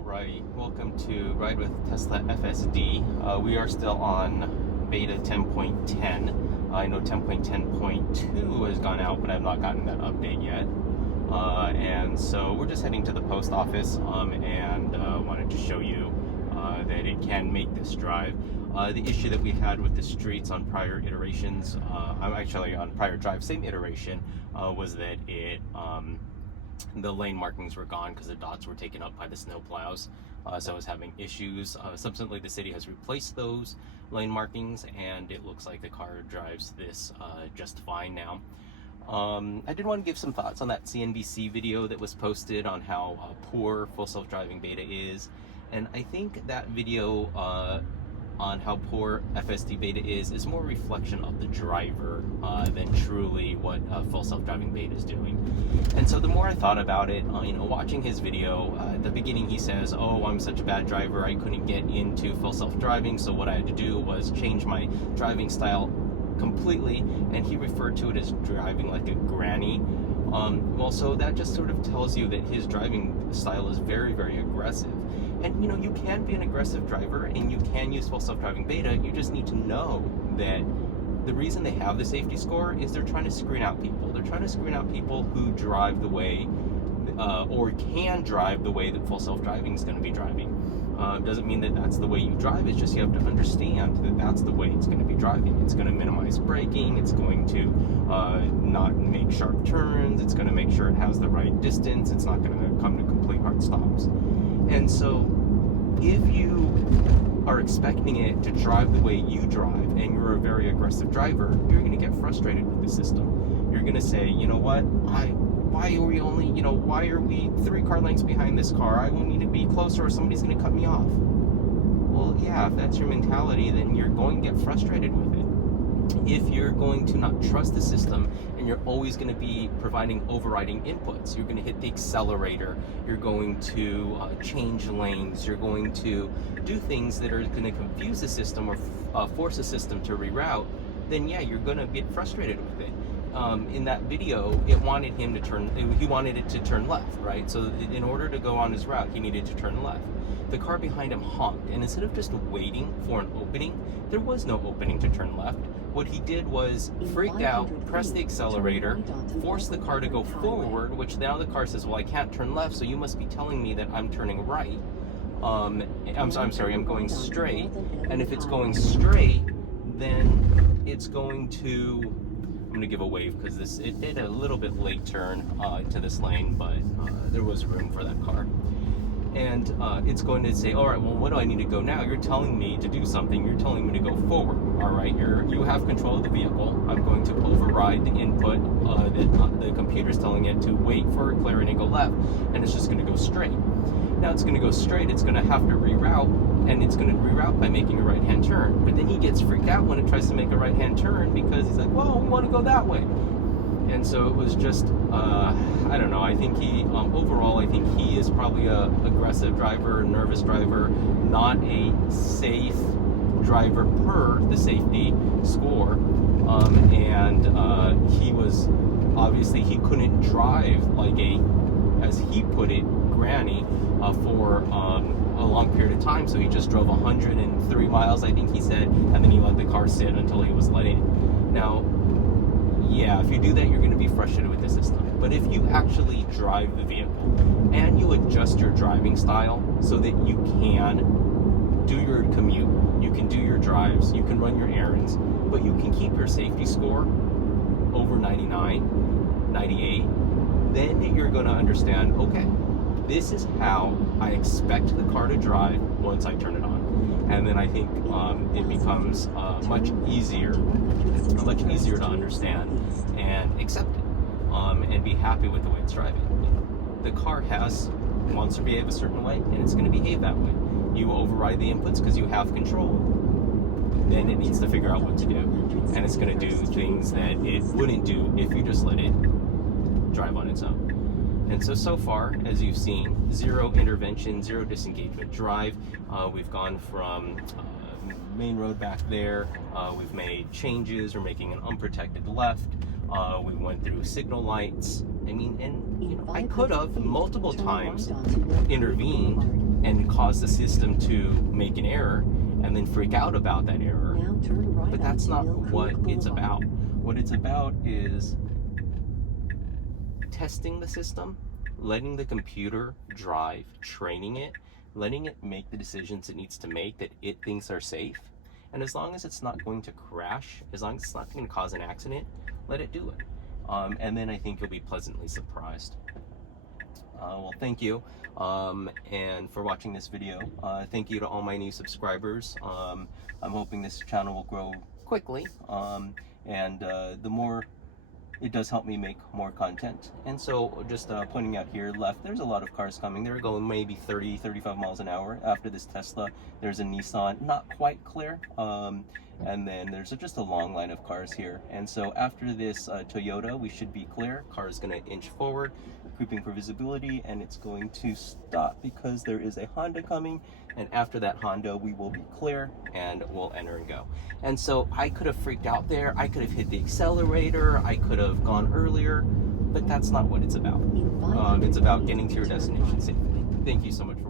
Alright, welcome to Ride with Tesla FSD. We are still on beta 10.10. I know 10.10.2 has gone out, but I've not gotten that update yet. And so we're just heading to the post office and wanted to show you that it can make this drive. The issue that we had with the streets on prior iterations, actually on prior drive, same iteration, was that the lane markings were gone because the dots were taken up by the snow plows, so I was having issues. Subsequently, the city has replaced those lane markings, and it looks like the car drives this just fine now. I did want to give some thoughts on that CNBC video that was posted on how poor full self-driving beta is, and I think that video on how poor FSD Beta is more a reflection of the driver than truly what full self-driving beta is doing. And so the more I thought about it, watching his video, at the beginning he says, "Oh, I'm such a bad driver, I couldn't get into full self-driving, so what I had to do was change my driving style completely," and he referred to it as driving like a granny. Well, so that just sort of tells you that his driving style is very, very aggressive. And you can be an aggressive driver and you can use full self-driving beta. You just need to know that the reason they have the safety score is they're trying to screen out people. They're trying to screen out people who drive the way or can drive the way that full self-driving is going to be driving. Doesn't mean that that's the way you drive, it's just you have to understand that that's the way it's going to be driving. It's going to minimize braking, it's going to not make sharp turns, it's going to make sure it has the right distance, it's not going to come to complete hard stops. And so if you are expecting it to drive the way you drive and you're a very aggressive driver, you're going to get frustrated with the system. You're going to say, you know what, why are we 3 car lengths behind this car? I will need to be closer or somebody's going to cut me off. Well, yeah, if that's your mentality, then you're going to get frustrated with it. If you're going to not trust the system and you're always going to be providing overriding inputs, you're going to hit the accelerator, you're going to change lanes, you're going to do things that are going to confuse the system or force the system to reroute, then yeah, you're going to get frustrated with it. In that video, he wanted it to turn left, right? So in order to go on his route, he needed to turn left. The car behind him honked, and instead of just waiting for an opening, there was no opening to turn left. What he did was freaked out, pressed the accelerator, forced the car to go forward, which now the car says, well, I can't turn left, so you must be telling me that I'm turning right. I'm sorry, I'm going straight. And if it's going straight, then it's going to, I'm going to give a wave because it did a little bit late turn to this lane, but there was room for that car. And it's going to say, all right, well, what do I need to go now? You're telling me to do something. You're telling me to go forward. All right, you have control of the vehicle. I'm going to override the input that the computer's telling it to wait for clarity and go left, and it's just going to go straight. Now it's going to go straight. It's going to have to reroute, and it's going to reroute by making a right-hand turn. But then he gets freaked out when it tries to make a right-hand turn because he's like, well, we want to go that way. And so it was just, I don't know, I think overall, I think he is probably a aggressive driver, nervous driver, not a safe driver per the safety score. And he was, obviously, he couldn't drive like as he put it, granny, for a long period of time. So he just drove 103 miles, I think he said, and then he let the car sit until he was let in. Now, yeah, if you do that, you're going to be frustrated with the system. But if you actually drive the vehicle and you adjust your driving style so that you can do your commute, you can do your drives, you can run your errands, but you can keep your safety score over 99, 98, then you're going to understand, okay, this is how I expect the car to drive once I turn it on. And then I think it becomes much easier to understand and accept it, and be happy with the way it's driving. The car wants to behave a certain way, and it's going to behave that way. You override the inputs because you have control. Then it needs to figure out what to do, and it's going to do things that it wouldn't do if you just let it drive on its own. And so far, as you've seen, 0 intervention, 0 disengagement drive. We've gone from main road back there. We've made changes. We're making an unprotected left. We went through signal lights. I mean, and I could have multiple times intervened and cause the system to make an error and then freak out about that error. Now turn right. But that's not onto Mill what Creek it's Boulevard. about. What it's about is testing the system, letting the computer drive, training it, letting it make the decisions it needs to make that it thinks are safe. And as long as it's not going to crash, as long as it's not going to cause an accident, let it do it. And then I think you'll be pleasantly surprised. Well, thank you, and for watching this video. Thank you to all my new subscribers. I'm hoping this channel will grow quickly, and the more it does help me make more content. And so just pointing out here left, there's a lot of cars coming. They're going maybe 30, 35 miles an hour. After this Tesla, there's a Nissan, not quite clear. And then there's just a long line of cars here. And so after this Toyota, we should be clear. Car is gonna inch forward, creeping for visibility, and it's going to stop because there is a Honda coming. And after that Honda, we will be clear and we'll enter and go. And so I could have freaked out there. I could have hit the accelerator. I could have gone earlier, but that's not what it's about. It's about getting to your destination safely. Thank you so much for